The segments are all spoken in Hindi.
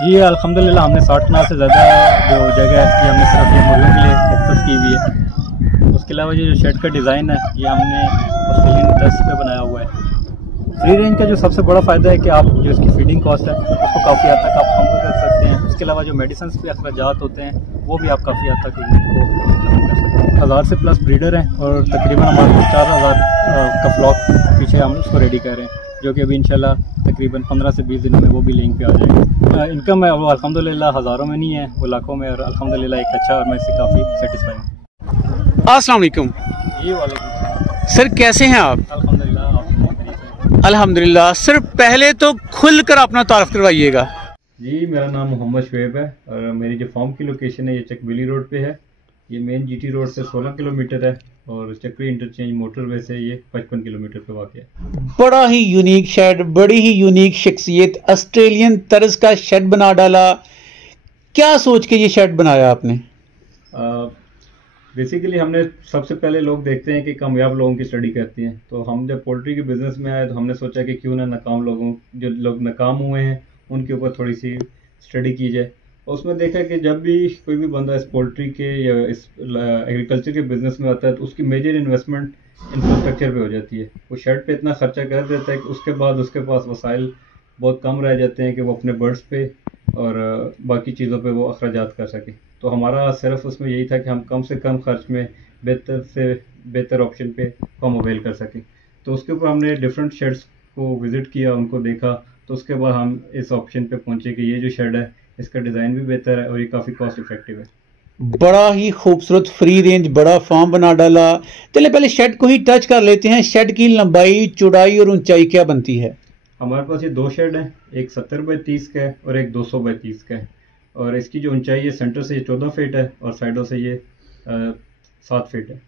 जी अल्हम्दुलिल्लाह हमने 60 कनाल से ज़्यादा जो जगह है ये हमने सिर्फ ये मुर्गियों के लिए मुख्तस की हुई है। उसके अलावा ये जो शेड का डिज़ाइन है ये हमने ऑस्ट्रेलियन ड्रेस पे बनाया हुआ है। फ्री रेंज का जो सबसे बड़ा फ़ायदा है कि आप जो इसकी फीडिंग कॉस्ट है उसको काफ़ी हद तक आप कम कर सकते हैं। उसके अलावा जो मेडिसिन पे अखराजात होते हैं वो भी आप काफ़ी हद तक उनको कम कर सकते हैं। 1000 से प्लस ब्रीडर हैं और तकरीबन हमारे पास 4000 का फ्लॉक पीछे हम उसको रेडी कर रहे हैं, जो कि अभी इंशाल्लाह तकरीबन 15 से 20 दिनों में वो भी लिंक पे आ जाएगा। इनकम है वो अल्हम्दुलिल्लाह हज़ारों में नहीं है, वो लाखों में, और अल्हम्दुलिल्लाह एक अच्छा, और मैं इससे काफ़ी सेटिस्फाई हूँ। अस्सलाम वालेकुम। जी वालेकुम सर, कैसे हैं आप? अल्हम्दुलिल्लाह, आप? अल्हम्दुलिल्लाह। सर, पहले तो खुलकर अपना तारुफ करवाइएगा। जी मेरा नाम मोहम्मद शुएब है और मेरी जो फार्म की लोकेशन है ये चकबिली रोड पे है। ये मेन जीटी रोड से 16 किलोमीटर है और चक्री इंटरचेंज मोटरवे से ये 55 किलोमीटर पे वाक़ है। बड़ा ही यूनिक शेड, बड़ी ही यूनिक शख्सियत, ऑस्ट्रेलियन तर्ज का शेड बना डाला। क्या सोच के ये शेड बनाया आपने? बेसिकली हमने सबसे पहले लोग देखते हैं कि कामयाब लोगों की स्टडी करते हैं, तो हम जब पोल्ट्री के बिज़नेस में आए तो हमने सोचा कि क्यों ना नाकाम लोगों, जो लोग नाकाम हुए हैं उनके ऊपर थोड़ी सी स्टडी की जाए। और उसमें देखा कि जब भी कोई भी बंदा इस पोल्ट्री के या इस एग्रीकल्चर के बिज़नेस में आता है तो उसकी मेजर इन्वेस्टमेंट इंफ्रास्ट्रक्चर पे हो जाती है। वो शेड पे इतना खर्चा कर देता है कि उसके बाद उसके पास वसाइल बहुत कम रह जाते हैं कि वो अपने बर्ड्स पे और बाकी चीज़ों पे वो अखराजात कर सके। तो हमारा सिर्फ उसमें यही था कि हम कम से कम खर्च में बेहतर से बेहतर ऑप्शन पे हम अवेल कर सकें। तो उसके ऊपर हमने डिफरेंट शेड्स को विज़िट किया, उनको देखा, तो उसके बाद हम इस ऑप्शन पे पहुंचे कि ये जो शेड है इसका डिज़ाइन भी बेहतर है और ये काफ़ी कॉस्ट इफेक्टिव है। बड़ा ही खूबसूरत फ्री रेंज बड़ा फार्म बना डाला। चलिए पहले शेड को ही टच कर लेते हैं। शेड की लंबाई, चौड़ाई और ऊंचाई क्या बनती है? हमारे पास ये दो शेड हैं, एक 70 बाई 30 का है और एक 200 बाई 30 का है। और इसकी जो ऊंचाई है सेंटर से ये 14 फीट है और साइडों से ये 7 फीट है।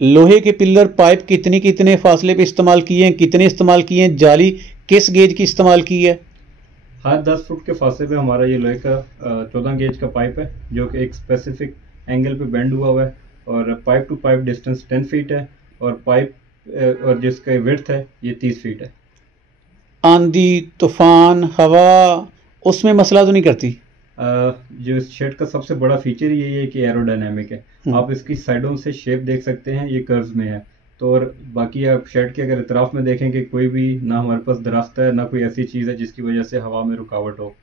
लोहे के पिलर पाइप कितने फासले पे इस्तेमाल किए हैं, कितने इस्तेमाल किए हैं? जाली किस गेज की इस्तेमाल की है? हर 10 फुट के फासले पे हमारा ये लोहे का 14 गेज का पाइप है, जो कि एक स्पेसिफिक एंगल पे बेंड हुआ हुआ है, और pipe to pipe distance 10 feet है, और पाइप और जिसका विड्थ है ये 30 फीट है। आंधी, तूफान, हवा उसमें मसला तो नहीं करती? जो इस शेड का सबसे बड़ा फीचर यही है कि एरोडायनेमिक है। आप इसकी साइडों से शेप देख सकते हैं, ये कर्व्स में है। तो और बाकी आप शेड के अगर इतराफ में देखेंगे, कोई भी ना हमारे पास दरख्त है ना कोई ऐसी चीज़ है जिसकी वजह से हवा में रुकावट हो।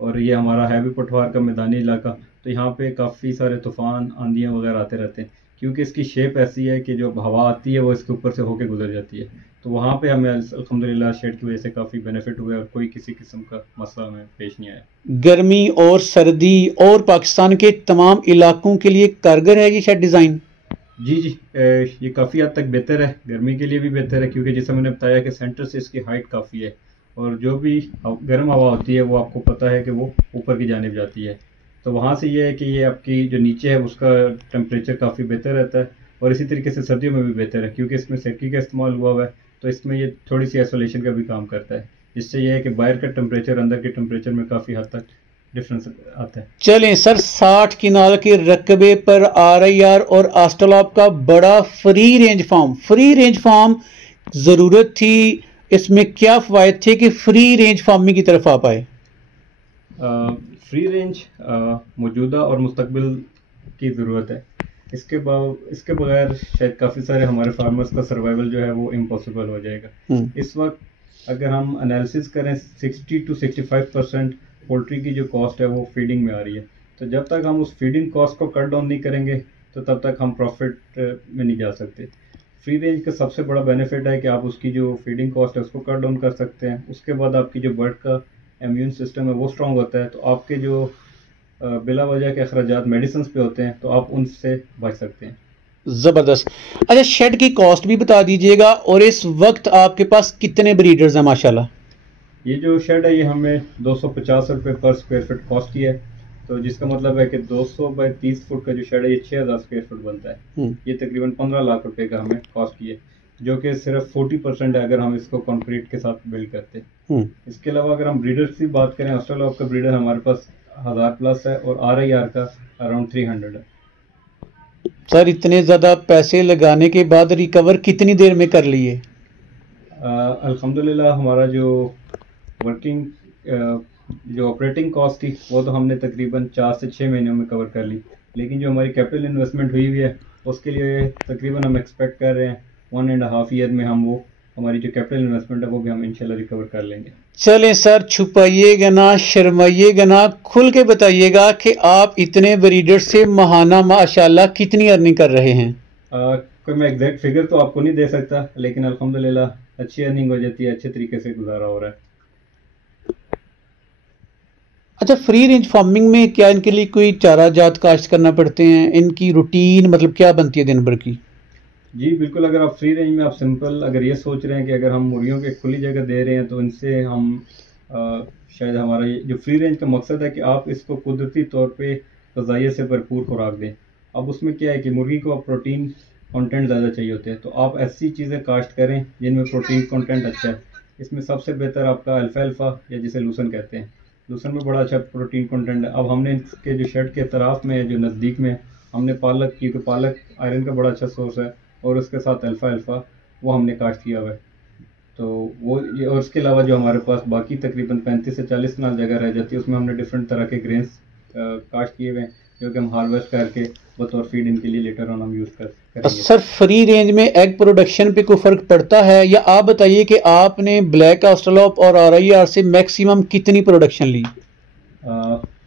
और ये हमारा है भी पठवार का मैदानी इलाका, तो यहाँ पे काफ़ी सारे तूफ़ान, आंधियाँ वगैरह आते रहते हैं, क्योंकि इसकी शेप ऐसी है कि जो हवा आती है वो इसके ऊपर से होके गुजर जाती है। तो वहाँ पे हमें अल्हम्दुलिल्लाह शेड की वजह से काफ़ी बेनिफिट हुआ है और कोई किसी किस्म का मसला हमें पेश नहीं आया। गर्मी और सर्दी और पाकिस्तान के तमाम इलाकों के लिए कारगर है ये शेड डिज़ाइन? जी जी, ये काफ़ी हद तक बेहतर है, गर्मी के लिए भी बेहतर है, क्योंकि जैसे मैंने बताया कि सेंटर से इसकी हाइट काफ़ी है, और जो भी गर्म हवा होती है वो आपको पता है कि वो ऊपर की जानिब जाती है। तो वहाँ से ये है कि ये आपकी जो नीचे है उसका टेम्परेचर काफ़ी बेहतर रहता है, और इसी तरीके से सर्दियों में भी बेहतर है, क्योंकि इसमें सेकी का इस्तेमाल हुआ हुआ है, तो इसमें ये थोड़ी सी आइसोलेशन का भी काम करता है, जिससे ये है कि बाहर का टेम्परेचर अंदर के टेम्परेचर में काफ़ी हद तक डिफरेंस आता है। चलें सर, 60 किनाल के रकबे पर RIR और आस्ट्रोलैब का बड़ा फ्री रेंज फार्म ज़रूरत थी। इसमें क्या फ़वायद थे कि फ्री रेंज फार्मिंग की तरफ आप आए? फ्री रेंज मौजूदा और मुस्तकबिल की ज़रूरत है। इसके बगैर शायद काफ़ी सारे हमारे फार्मर्स का सर्वाइवल जो है वो इम्पॉसिबल हो जाएगा। इस वक्त अगर हम एनालिसिस करें 60 to 65% पोल्ट्री की जो कॉस्ट है वो फीडिंग में आ रही है। तो जब तक हम उस फीडिंग कॉस्ट को कट डाउन नहीं करेंगे तो तब तक हम प्रॉफिट में नहीं जा सकते। फ्री रेंज का सबसे बड़ा बेनिफिट है कि आप उसकी जो फीडिंग कॉस्ट है उसको कट डाउन कर सकते हैं। उसके बाद आपकी जो बर्ड का इम्यून सिस्टम है वो स्ट्रॉन्ग होता है, तो आपके जो बिला वजह के अखराजात मेडिसिन पे होते हैं तो आप उनसे बच सकते हैं। ज़बरदस्त। अच्छा, शेड की कॉस्ट भी बता दीजिएगा, और इस वक्त आपके पास कितने ब्रीडर्स हैं? माशाल्लाह। ये जो शेड है ये हमें 250 रुपये पर स्क्वायर फीट कॉस्ट की है, तो जिसका मतलब है कि 200 बाई 30 फुट का जो शेड है ये 6000 स्क्वायर फुट बनता है। ये तकरीबन 15 लाख रुपए का हमें कॉस्ट की है, जो कि सिर्फ 40% है अगर हम इसको कंक्रीट के साथ बिल्ड करते हैं। इसके अलावा अगर हम ब्रीडर्स की बात करें, ऑस्ट्रेलॉप का ब्रीडर हमारे पास 1000 प्लस है और RIR का अराउंड 300 है। सर, इतने ज़्यादा पैसे लगाने के बाद रिकवर कितनी देर में कर लिए? अल्हम्दुलिल्लाह हमारा जो वर्किंग जो ऑपरेटिंग कॉस्ट थी वो तो हमने तकरीबन 4 से 6 महीनों में कवर कर ली, लेकिन जो हमारी कैपिटल इन्वेस्टमेंट हुई हुई है उसके लिए तकरीबन हम एक्सपेक्ट कर रहे हैं 1.5 ईयर में हम वो हमारी जो कैपिटल इन्वेस्टमेंट है वो भी हम इंशाल्लाह रिकवर कर लेंगे। चलें सर, छुपाइएगा ना, शर्माइएगा ना, खुल के बताइएगा कि आप इतने ब्रीडर से माहाना माशाल्लाह कितनी अर्निंग कर रहे हैं। कोई मैं एग्जैक्ट फिगर तो आपको नहीं दे सकता, लेकिन अल्हम्दुलिल्लाह अच्छी अर्निंग हो जाती है, अच्छे तरीके से गुजारा हो रहा है। अच्छा, फ्री रेंज फार्मिंग में क्या इनके लिए कोई चारा जात काश्त करना पड़ते हैं? इनकी रूटीन मतलब क्या बनती है दिन भर की? जी बिल्कुल, अगर आप फ्री रेंज में आप सिंपल अगर ये सोच रहे हैं कि अगर हम मुर्गियों की खुली जगह दे रहे हैं तो इनसे हम शायद हमारा ये जो फ्री रेंज का मकसद है कि आप इसको कुदरती तौर पे ग़िज़ाइयत से भरपूर खुराक दें। अब उसमें क्या है कि मुर्गी को अब प्रोटीन कंटेंट ज़्यादा चाहिए होते हैं, तो आप ऐसी चीज़ें काश्त करें जिनमें प्रोटीन कंटेंट अच्छा है। इसमें सबसे बेहतर आपका अल्फ़ाल्फ़ा या जिसे लूसन कहते हैं, लूसन में बड़ा अच्छा प्रोटीन कंटेंट है। अब हमने इसके जो शेड के तरफ में जो नज़दीक में हमने पालक, क्योंकि पालक आयरन का बड़ा अच्छा सोर्स है, और उसके साथ अल्फ़ा वो हमने काश्त किया हुआ है। तो वो ये, और उसके अलावा जो हमारे पास बाकी तकरीबन 35 से 40 कनाल जगह रह जाती है उसमें हमने डिफरेंट तरह के ग्रेन्स काश्त किए हुए हैं, जो कि हम हार्वेस्ट करके बतौर फीड इनके लिए लेटर ऑन हम यूज़ करेंगे। सर, फ्री रेंज में एग प्रोडक्शन पे कोई फ़र्क पड़ता है? या आप बताइए कि आपने ब्लैक ऑस्ट्रेलोप और RIR से मैक्सिमम कितनी प्रोडक्शन ली?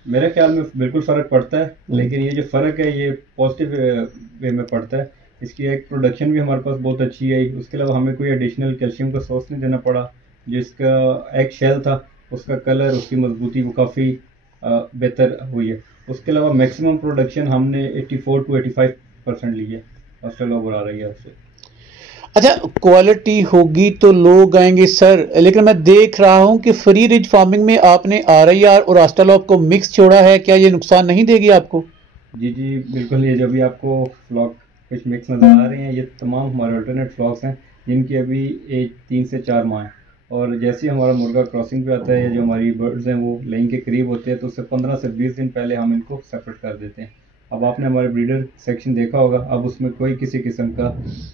मेरे ख्याल में बिल्कुल फ़र्क पड़ता है, लेकिन ये जो फ़र्क है ये पॉजिटिव वे में पड़ता है। इसकी एक प्रोडक्शन भी हमारे पास बहुत अच्छी है, उसके अलावा हमें कोई एडिशनल कैल्शियम का सोर्स नहीं देना पड़ा। जिसका एग शेल था उसका कलर, उसकी मजबूती वो काफ़ी बेहतर हुई है। उसके अलावा मैक्सिमम प्रोडक्शन हमने 84 to 85% ली है ऑस्ट्रेलोप और RIR से। अच्छा, क्वालिटी होगी तो लोग आएंगे सर, लेकिन मैं देख रहा हूं कि फ्री रेंज फार्मिंग में आपने RIR और ऑस्ट्रेलोप को मिक्स छोड़ा है, क्या ये नुकसान नहीं देगी आपको? जी जी बिल्कुल, ये जो भी आपको फ्लॉक फिश मिक्स नज़र आ रहे हैं ये तमाम हमारे अल्टरनेट फ्लॉक्स हैं जिनकी अभी एज 3 से 4 माह है। और जैसे ही हमारा मुर्गा क्रॉसिंग पे आता है या जो हमारी बर्ड्स हैं वो लेइंग के करीब होते हैं तो उससे 15 से 20 दिन पहले हम इनको सेपरेट कर देते हैं। अब आपने हमारे ब्रीडर सेक्शन देखा होगा, अब उसमें कोई किसी किस्म का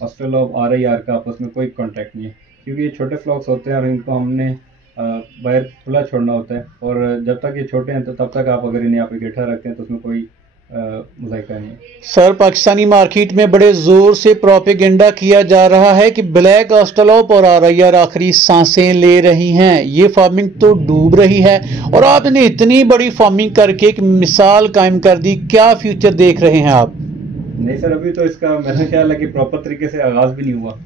ऑस्ट्रेलोप RIR का आपस में कोई कॉन्टैक्ट नहीं है, क्योंकि ये छोटे फ्लॉक्स होते हैं और इनको हमने बाहर खुला छोड़ना होता है। और जब तक ये छोटे हैं तो तब तक आप अगर इन्हें आप इकट्ठा रखते हैं तो उसमें कोई मुज़ायका नहीं है। सर, पाकिस्तानी मार्केट में बड़े जोर से प्रोपेगेंडा किया जा रहा है कि ब्लैक ऑस्ट्रेलोप और RIR आखिरी सांसें ले रही हैं, ये फार्मिंग तो डूब रही है, और आपने इतनी बड़ी फार्मिंग करके एक मिसाल कायम कर दी। क्या फ्यूचर देख रहे हैं आप? नहीं सर, अभी तो इसका मेरा ख्याल है कि प्रॉपर तरीके से आगाज़ भी नहीं हुआ।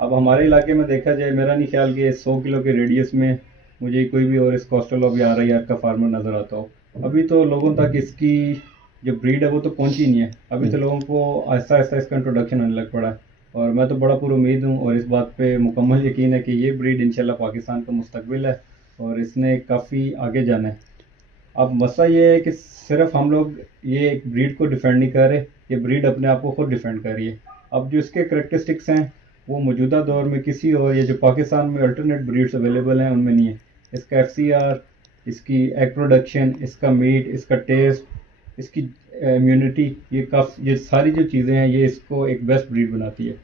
अब हमारे इलाके में देखा जाए, मेरा नहीं ख्याल कि 100 किलो के रेडियस में मुझे कोई भी और इसको ऑस्ट्रेलोप या RIR का फार्मर नज़र आता हो। अभी तो लोगों तक इसकी जो ब्रीड है वो तो पहुंची नहीं है, अभी तो लोगों को आहिस्ता आहिस्ता इसका इंट्रोडक्शन होने लग पड़ा है। और मैं तो बड़ा पुरुमीद हूँ और इस बात पे मुकम्मल यकीन है कि ये ब्रीड इंशाल्लाह पाकिस्तान का मुस्तकबिल है और इसने काफ़ी आगे जाना है। अब मसला ये है कि सिर्फ हम लोग ये एक ब्रीड को डिफेंड नहीं कर रहे, ये ब्रीड अपने आप को खुद डिफेंड कर रही है। अब जो इसके करेक्टरिस्टिक्स हैं वो मौजूदा दौर में किसी और ये जो पाकिस्तान में अल्टरनेट ब्रीड्स अवेलेबल हैं उनमें नहीं है। इसका FCR, इसकी एग प्रोडक्शन, इसका मीट, इसका टेस्ट, इसकी इम्यूनिटी, ये सारी जो चीज़ें हैं ये इसको एक बेस्ट ब्रीड बनाती है।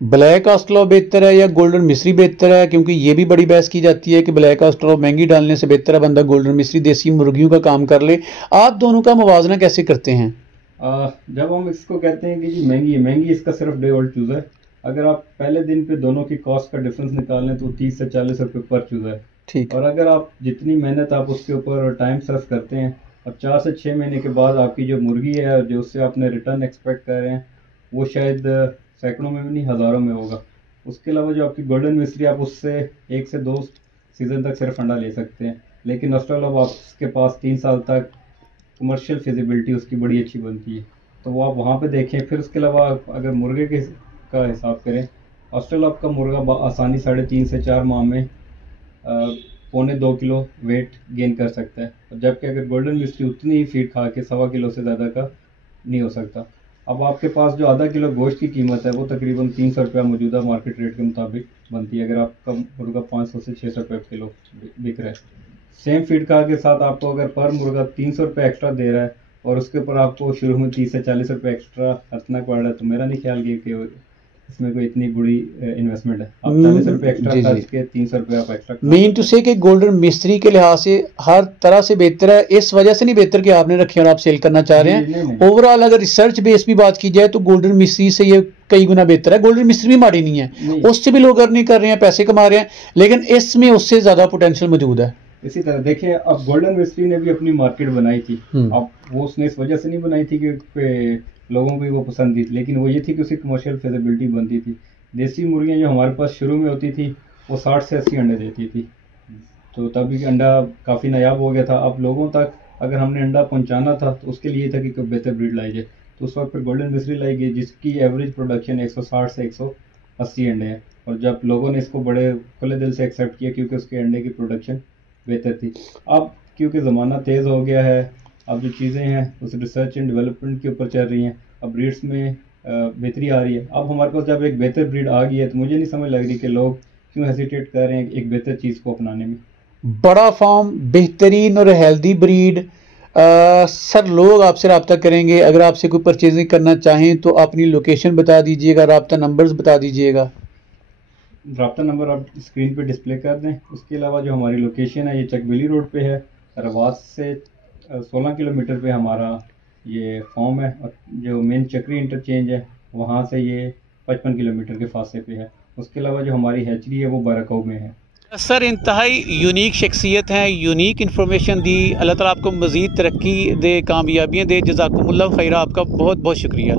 ब्लैक ऑस्ट्रेलोप बेहतर है या गोल्डन मिस्री बेहतर है? क्योंकि ये भी बड़ी बहस की जाती है कि ब्लैक ऑस्ट्रेलोप महंगी डालने से बेहतर है बंदा गोल्डन मिस्री देसी मुर्गियों का काम कर ले। आप दोनों का मुवाजना कैसे करते हैं? जब हम इसको कहते हैं कि जी महंगी है, महंगी इसका सिर्फ डे ओल्ड चूज़ा है। अगर आप पहले दिन पे दोनों की कॉस्ट का डिफरेंस निकाल लें तो 30 से 40 रुपये पर चूज़ा है। ठीक। और अगर आप जितनी मेहनत आप उसके ऊपर टाइम सर्व करते हैं और 4 से 6 महीने के बाद आपकी जो मुर्गी है जो उससे आपने रिटर्न एक्सपेक्ट कर रहे हैं वो शायद सैकड़ों में भी नहीं, हज़ारों में होगा। उसके अलावा जो आपकी गोल्डन मिस्री, आप उससे 1 से 2 सीज़न तक सिर्फ अंडा ले सकते हैं, लेकिन ऑस्ट्रेलोप आपके पास 3 साल तक कमर्शियल फिजिबिलिटी उसकी बड़ी अच्छी बनती है, तो वो आप वहाँ पे देखें। फिर उसके अलावा अगर मुर्गे के का हिसाब करें, ऑस्ट्रेलोप का मुर्गा आसानी 3.5 से 4 माह में 1.25 किलो वेट गेन कर सकता है, जबकि अगर गोल्डन मिस्ट्री उतनी ही फीड खा के 1.25 किलो से ज़्यादा का नहीं हो सकता। अब आपके पास जो आधा किलो गोश्त की कीमत है वो तकरीबन 300 रुपया मौजूदा मार्केट रेट के मुताबिक बनती है, अगर आपका मुर्गा 500 से 600 रुपये किलो बिक रहा है। सेम फीड खा के साथ आपको अगर पर मुर्गा 300 रुपये एक्स्ट्रा दे रहा है और उसके ऊपर आपको शुरू में 30 से 40 रुपये एक्स्ट्रा खर्चना पड़ रहा है, तो मेरा नहीं ख्याल कि इसमें कोई इतनी बड़ी इन्वेस्टमेंट है। आप 40 रुपये एक्स्ट्रा जी, खर्च जी। के 300 रुपये आप एक्स्ट्रा मीन टू से कि गोल्डन मिस्त्री के लिहाज से हर तरह से बेहतर है, इस वजह से नहीं बेहतर कि आपने रखे और आप सेल करना चाह रहे नहीं, हैं। नहीं। ओवरऑल अगर रिसर्च बेस भी बात की जाए तो गोल्डन मिस्त्री से ये कई गुना बेहतर है। गोल्डन मिस्त्री भी माड़ी नहीं है, नहीं। उससे भी लोग अर्निंग कर रहे हैं, पैसे कमा रहे हैं, लेकिन इसमें उससे ज्यादा पोटेंशियल मौजूद है। इसी तरह देखिए, अब गोल्डन मिस्त्री ने भी अपनी मार्केट बनाई थी। अब वो उसने इस वजह से नहीं बनाई थी कि लोगों को वो पसंद थी, लेकिन वो ये थी कि उसकी कमर्शियल फेजिबिलिटी बनती थी। देसी मुर्गियां जो हमारे पास शुरू में होती थी वो 60 से 80 अंडे देती थी, तो तभी अंडा काफ़ी नायाब हो गया था। अब लोगों तक अगर हमने अंडा पहुंचाना था तो उसके लिए था कि कोई बेहतर ब्रीड लाई जाए, तो उस वक्त फिर गोल्डन मिस्त्री लाई गई जिसकी एवरेज प्रोडक्शन 160 से 180 अंडे हैं। और जब लोगों ने इसको बड़े खुले दिल से एक्सेप्ट किया क्योंकि उसके अंडे की प्रोडक्शन बेहतर थी। अब क्योंकि ज़माना तेज़ हो गया है, अब जो चीज़ें हैं उस रिसर्च एंड डेवलपमेंट के ऊपर चल रही हैं, अब ब्रीड्स में बेहतरी आ रही है। अब हमारे पास जब एक बेहतर ब्रीड आ गई है तो मुझे नहीं समझ लग रही कि लोग क्यों हेजिटेट कर रहे हैं एक बेहतर चीज़ को अपनाने में। बड़ा फार्म, बेहतरीन और हेल्दी ब्रीड। सर लोग आपसे रब्ता करेंगे, अगर आपसे कोई परचेजिंग करना चाहें तो अपनी लोकेशन बता दीजिएगा, रब्ता नंबर्स बता दीजिएगा। रब्ता नंबर आप स्क्रीन पे डिस्प्ले कर दें। उसके अलावा जो हमारी लोकेशन है ये चकबेली रोड पे है, रवास से 16 किलोमीटर पे हमारा ये फॉर्म है, और जो मेन चक्री इंटरचेंज है वहाँ से ये 55 किलोमीटर के फासले पे है। उसके अलावा जो हमारी हैचरी है वो बारकाऊ में है। सर इंतहाई यूनिक शख्सियत हैं, यूनिक इन्फॉर्मेशन दी। अल्लाह ताला आपको मज़ीद तरक्की दे, कामयाबियाँ दे। जज़ाकुमुल्लाह खैरा, आपका बहुत बहुत शुक्रिया।